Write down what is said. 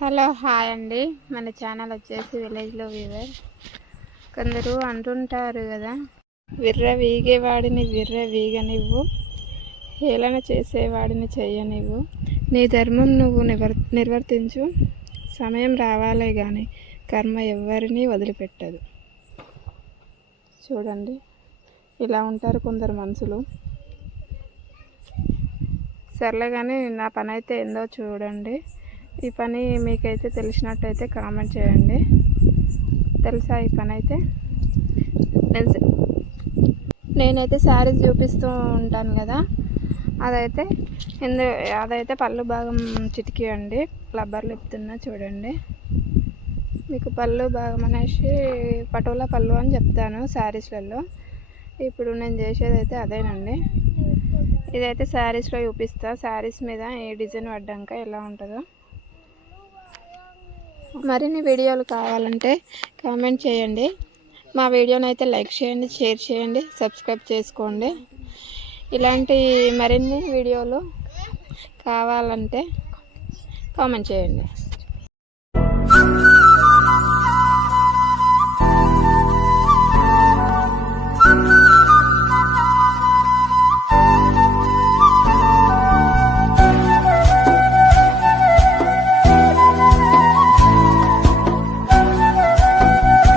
Hello hi అండి. మన channel వచ్చేసి విలేజ్లో వీవర్. కొందరు అంటుంటారు కదా, విర్ర వీగేవాడిని విర్ర వీగనివ్వు, హేళన చేసేవాడిని చెయ్యనివ్వు, నీ ధర్మం నువ్వు నిర్వర్తించు, సమయం రావాలే కానీ కర్మ ఎవ్వరినీ వదిలిపెట్టదు. చూడండి, ఇలా ఉంటారు కొందరు మనుషులు. సర్లే కానీ నా పని అయితే ఏందో చూడండి. ఈ పని మీకైతే తెలిసినట్టయితే కామెంట్ చేయండి. తెలుసా ఈ పని అయితే? నేనైతే శారీస్ చూపిస్తూ ఉంటాను కదా, అదైతే పళ్ళు భాగం చిటికియండి. రబ్బర్లు చెప్తున్నా చూడండి. మీకు పళ్ళు భాగం అనేసి పటోలా పళ్ళు అని చెప్తాను శారీస్లలో. ఇప్పుడు నేను చేసేది అయితే అదేనండి. ఇదైతే శారీస్లో చూపిస్తా. శారీస్ మీద ఏ డిజైన్ పడ్డాక ఎలా ఉంటుందో. మరిన్ని వీడియోలు కావాలంటే కామెంట్ చేయండి. మా వీడియోని అయితే లైక్ చేయండి, షేర్ చేయండి, సబ్స్క్రైబ్ చేసుకోండి. ఇలాంటి మరిన్ని వీడియోలు కావాలంటే కామెంట్ చేయండి.